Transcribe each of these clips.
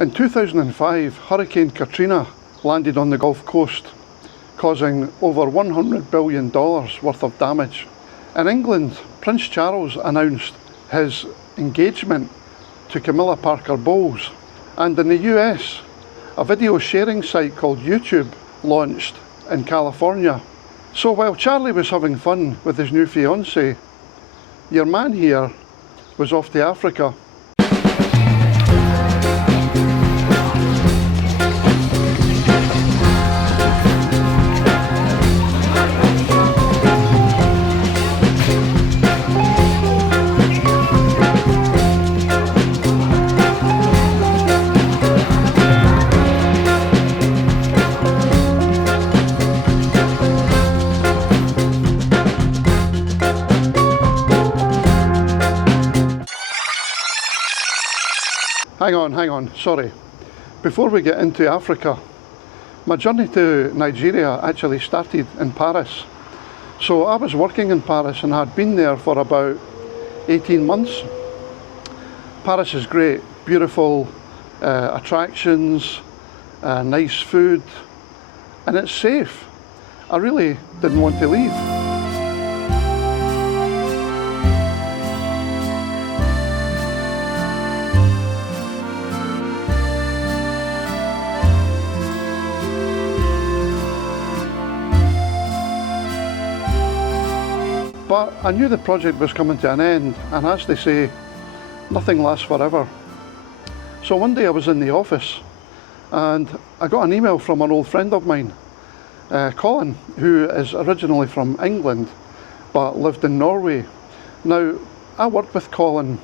In 2005, Hurricane Katrina landed on the Gulf Coast, causing over $100 billion worth of damage. In England, Prince Charles announced his engagement to Camilla Parker Bowles. And in the US, a video sharing site called YouTube launched in California. So while Charlie was having fun with his new fiancée, your man here was off to Africa. Hang on, sorry. Before we get into Africa, my journey to Nigeria actually started in Paris. So I was working in Paris and had been there for about 18 months. Paris is great, beautiful attractions, nice food, and it's safe. I really didn't want to leave. But I knew the project was coming to an end, and as they say, nothing lasts forever. So one day I was in the office and I got an email from an old friend of mine, Colin, who is originally from England but lived in Norway. Now, I worked with Colin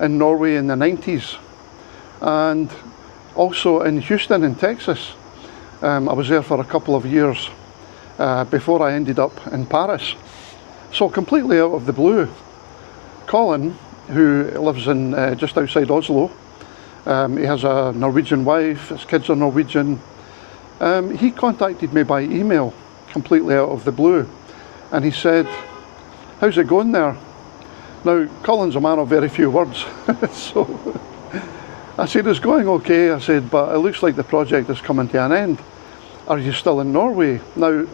in Norway in the 90s and also in Houston in Texas. I was there for a couple of years before I ended up in Paris. So completely out of the blue, Colin, who lives in just outside Oslo, he has a Norwegian wife, his kids are Norwegian, he contacted me by email, completely out of the blue, and he said, "How's it going there?" Now, Colin's a man of very few words, so I said, "It's going okay," I said, "but it looks like the project is coming to an end. Are you still in Norway?" Now,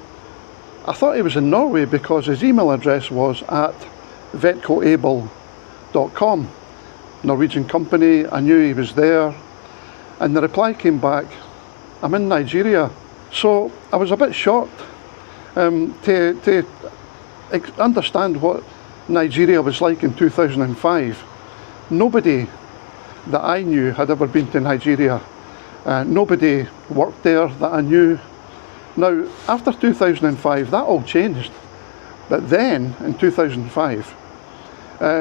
I thought he was in Norway because his email address was at vetcoable.com, Norwegian company. I knew he was there, and the reply came back, "I'm in Nigeria." So I was a bit shocked to understand what Nigeria was like in 2005. Nobody that I knew had ever been to Nigeria. Nobody worked there that I knew. Now, after 2005, that all changed. But then, in 2005,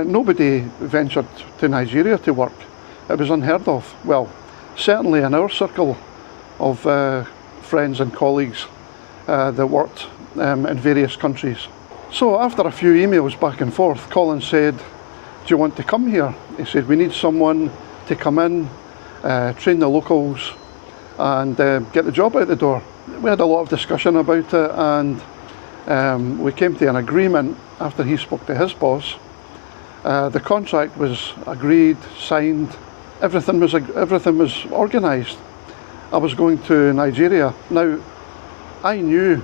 nobody ventured to Nigeria to work. It was unheard of. Well, certainly in our circle of friends and colleagues that worked in various countries. So after a few emails back and forth, Colin said, "Do you want to come here?" He said, "We need someone to come in, train the locals, and get the job out the door." We had a lot of discussion about it, and we came to an agreement after he spoke to his boss. The contract was agreed, signed, everything was organised. I was going to Nigeria. Now, I knew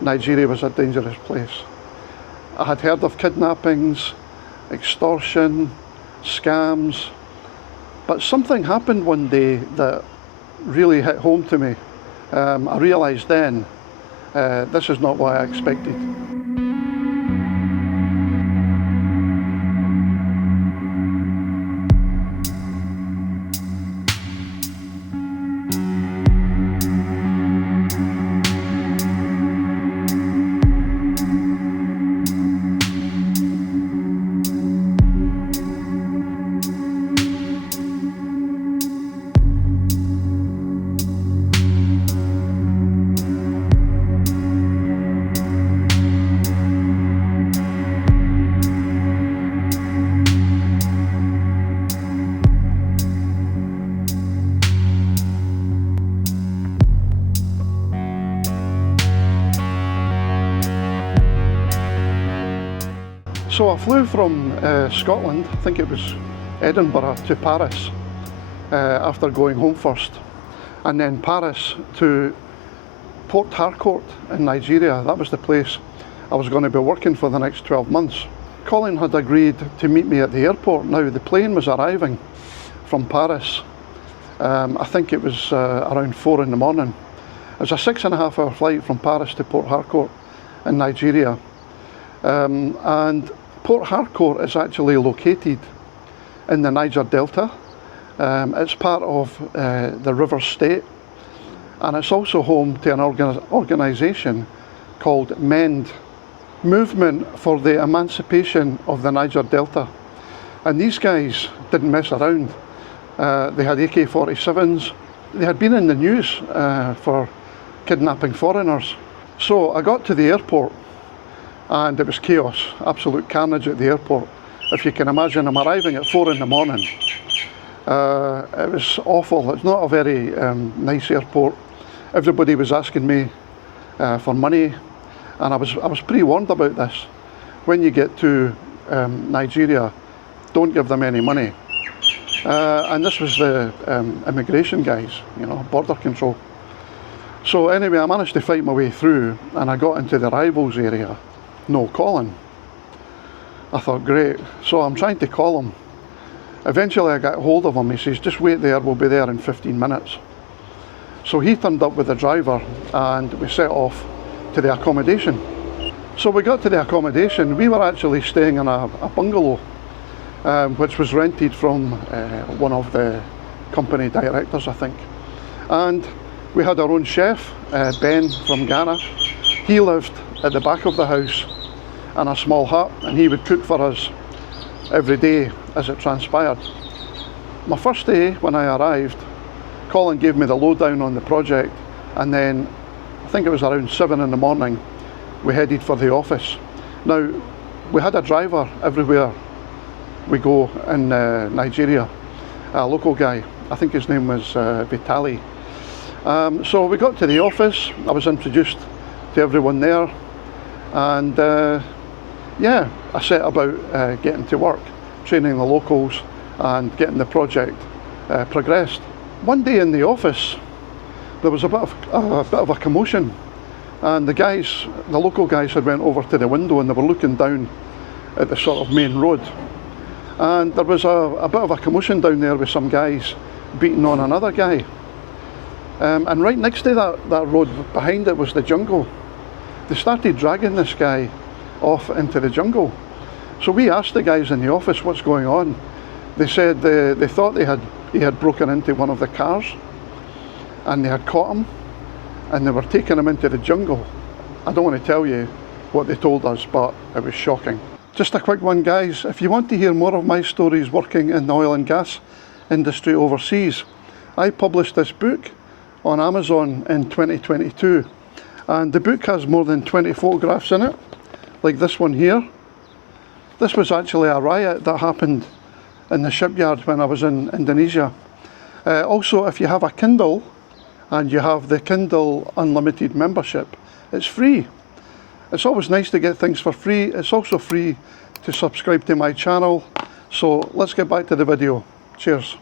Nigeria was a dangerous place. I had heard of kidnappings, extortion, scams, but something happened one day that really hit home to me. I realised then, this is not what I expected. So I flew from Scotland, I think it was Edinburgh, to Paris after going home first, and then Paris to Port Harcourt in Nigeria. That was the place I was going to be working for the next 12 months. Colin had agreed to meet me at the airport. Now the plane was arriving from Paris. I think it was around 4 in the morning. It was a 6.5 hour flight from Paris to Port Harcourt in Nigeria. And Port Harcourt is actually located in the Niger Delta. It's part of the River State, and it's also home to an organisation called MEND, Movement for the Emancipation of the Niger Delta. And these guys didn't mess around. They had AK-47s. They had been in the news for kidnapping foreigners. So I got to the airport and it was chaos, absolute carnage at the airport. If you can imagine, I'm arriving at 4 in the morning. It was awful. It's not a very nice airport. Everybody was asking me for money, and I was pre-warned about this. When you get to Nigeria, don't give them any money. And this was the immigration guys, you know, border control. So anyway, I managed to fight my way through, and I got into the arrivals area. No Colin. I thought, great. So I'm trying to call him. Eventually I got hold of him. He says, just wait there, we'll be there in 15 minutes. So he turned up with the driver and we set off to the accommodation. So we got to the accommodation. We were actually staying in a bungalow, which was rented from one of the company directors, I think. And we had our own chef, Ben from Ghana. He lived at the back of the house in a small hut, and he would cook for us every day as it transpired. My first day when I arrived, Colin gave me the lowdown on the project, and then I think it was around 7 in the morning we headed for the office. Now, we had a driver everywhere we go in Nigeria, a local guy. I think his name was Vitali. So we got to the office. I was introduced to everyone there, and yeah, I set about getting to work, training the locals and getting the project progressed. One day in the office there was a bit of a commotion, and the local guys had went over to the window and they were looking down at the sort of main road, and there was a bit of a commotion down there with some guys beating on another guy, and right next to that road behind it was the jungle. They started dragging this guy off into the jungle. So we asked the guys in the office what's going on. They said they thought he had broken into one of the cars and they had caught him and they were taking him into the jungle. I don't want to tell you what they told us, but it was shocking. Just a quick one, guys. If you want to hear more of my stories working in the oil and gas industry overseas, I published this book on Amazon in 2022, and the book has more than 20 photographs in it, like this one here. This was actually a riot that happened in the shipyard when I was in Indonesia. Also, if you have a Kindle and you have the Kindle Unlimited membership, it's free. It's always nice to get things for free. It's also free to subscribe to my channel. So let's get back to the video. Cheers.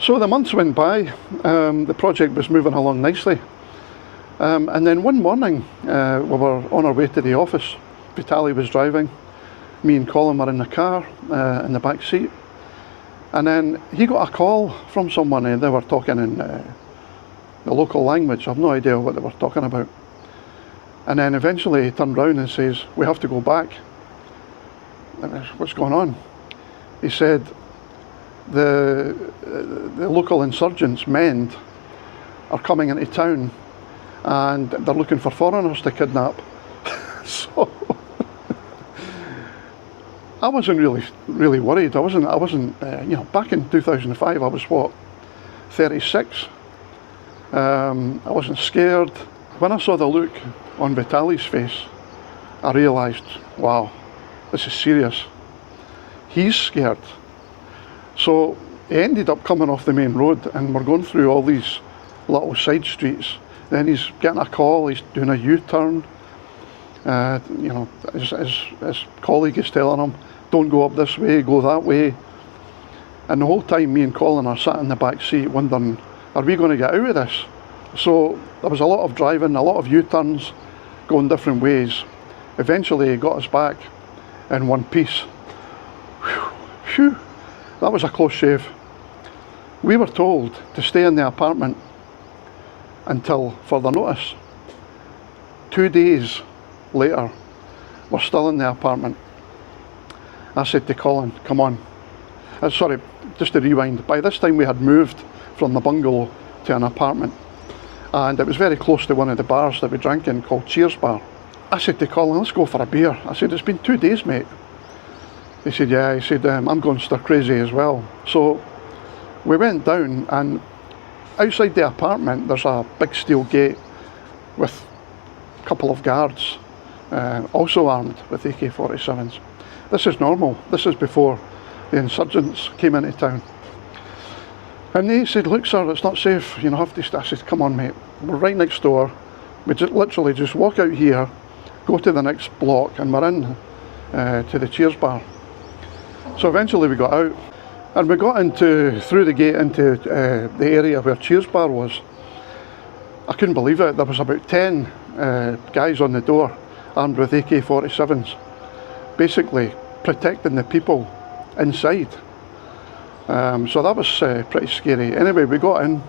So the months went by, the project was moving along nicely. And then one morning, we were on our way to the office. Vitali was driving. Me and Colin were in the car, in the back seat. And then he got a call from someone, and they were talking in the local language. I've no idea what they were talking about. And then eventually he turned round and says, "We have to go back." What's going on? He said, the local insurgents, MEND, are coming into town and they're looking for foreigners to kidnap. So I wasn't really worried. I wasn't. You know, back in 2005, I was what, 36. I wasn't scared. When I saw the look on Vitali's face, I realised, wow, this is serious. He's scared. So he ended up coming off the main road, and we're going through all these little side streets. Then he's getting a call. He's doing a U-turn. You know, his colleague is telling him, "Don't go up this way, go that way." And the whole time me and Colin are sat in the back seat wondering, are we going to get out of this? So there was a lot of driving, a lot of U-turns, going different ways. Eventually he got us back in one piece. Whew, phew, that was a close shave. We were told to stay in the apartment until further notice. 2 days later, we're still in the apartment. I said to Colin, come on. Sorry, just to rewind. By this time we had moved from the bungalow to an apartment, and it was very close to one of the bars that we drank in called Cheers Bar. I said to Colin, let's go for a beer. I said, it's been 2 days, mate. He said, yeah. He said, I'm going stir crazy as well. So we went down, and outside the apartment there's a big steel gate with a couple of guards, also armed with AK-47s. This is normal. This is before the insurgents came into town. And they said, look sir, it's not safe, you know, have to stay. I said, come on mate, we're right next door. We just literally just walk out here, go to the next block, and we're in to the Cheers Bar. So eventually we got out, and we got through the gate into the area where Cheers Bar was. I couldn't believe it. There was about 10 guys on the door armed with AK-47s, basically protecting the people inside. So that was pretty scary. Anyway, we got in,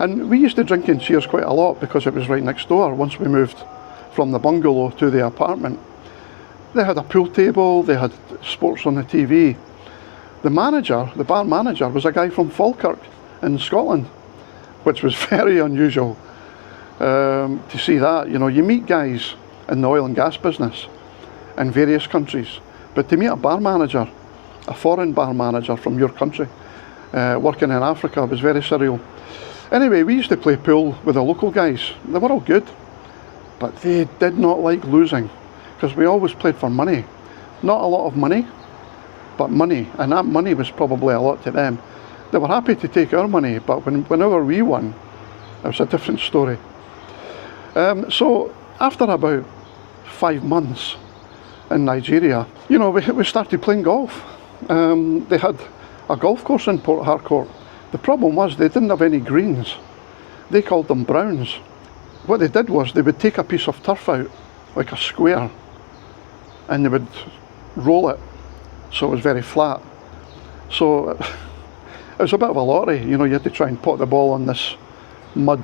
and we used to drink in Cheers quite a lot because it was right next door once we moved from the bungalow to the apartment. They had a pool table, they had sports on the TV. The bar manager, was a guy from Falkirk in Scotland, which was very unusual to see that. You know, you meet guys in the oil and gas business in various countries, but to meet a bar manager, a foreign bar manager from your country, working in Africa, was very surreal. Anyway, we used to play pool with the local guys. They were all good, but they did not like losing, because we always played for money. Not a lot of money, but money, and that money was probably a lot to them. They were happy to take our money, but whenever we won, it was a different story. So after about 5 months in Nigeria, you know, we started playing golf. They had a golf course in Port Harcourt. The problem was they didn't have any greens. They called them browns. What they did was they would take a piece of turf out, like a square, and they would roll it so it was very flat. So it was a bit of a lottery, you know. You had to try and pot the ball on this mud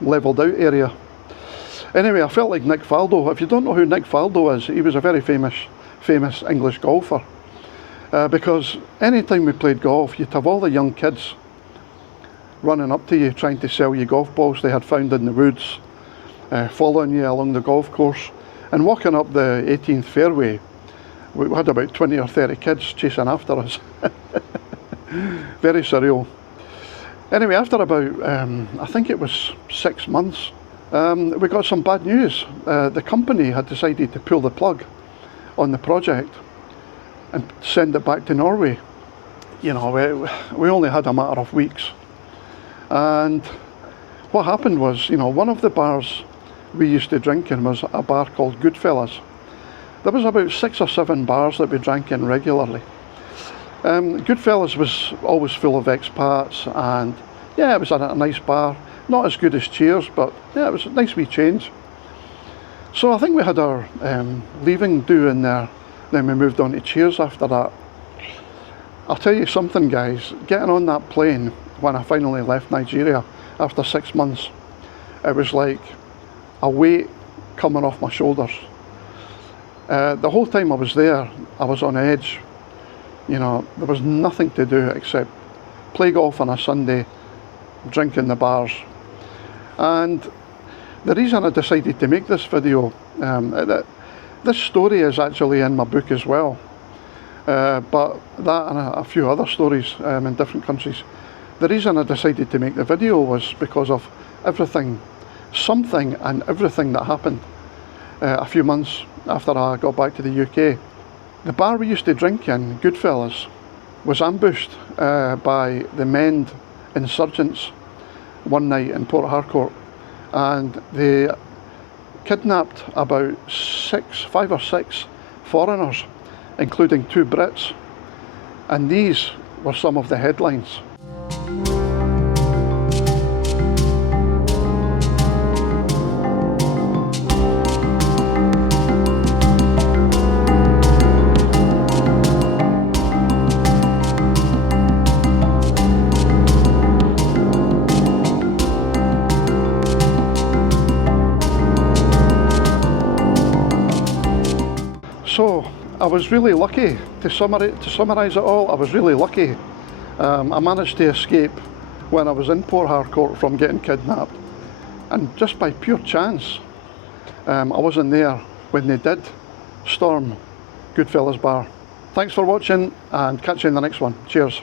levelled out area. Anyway, I felt like Nick Faldo. If you don't know who Nick Faldo is, he was a very famous English golfer. Because anytime we played golf, you'd have all the young kids running up to you trying to sell you golf balls they had found in the woods, following you along the golf course, and walking up the 18th fairway. We had about 20 or 30 kids chasing after us. Very surreal. Anyway, after about, I think it was 6 months, we got some bad news. The company had decided to pull the plug on the project and send it back to Norway. You know, we only had a matter of weeks. And what happened was, you know, one of the bars we used to drink in was a bar called Goodfellas. There was about 6 or 7 bars that we drank in regularly. Goodfellas was always full of expats, and yeah, it was a nice bar. Not as good as Cheers, but yeah, it was a nice wee change. So I think we had our leaving due in there. Then we moved on to Cheers after that. I'll tell you something, guys. Getting on that plane when I finally left Nigeria after 6 months, it was like a weight coming off my shoulders. The whole time I was there, I was on edge. You know, there was nothing to do except play golf on a Sunday, drink in the bars. And the reason I decided to make this video, this story is actually in my book as well, but that and a few other stories in different countries. The reason I decided to make the video was because of something and everything that happened a few months after I got back to the UK. The bar we used to drink in, Goodfellas, was ambushed by the Mend insurgents one night in Port Harcourt, and they kidnapped about 5 or 6 foreigners, including 2 Brits. And these were some of the headlines. So I was really lucky, to summarise it all, I was really lucky. I managed to escape when I was in Port Harcourt from getting kidnapped, and just by pure chance I wasn't there when they did storm Goodfellas Bar. Thanks for watching, and catch you in the next one. Cheers.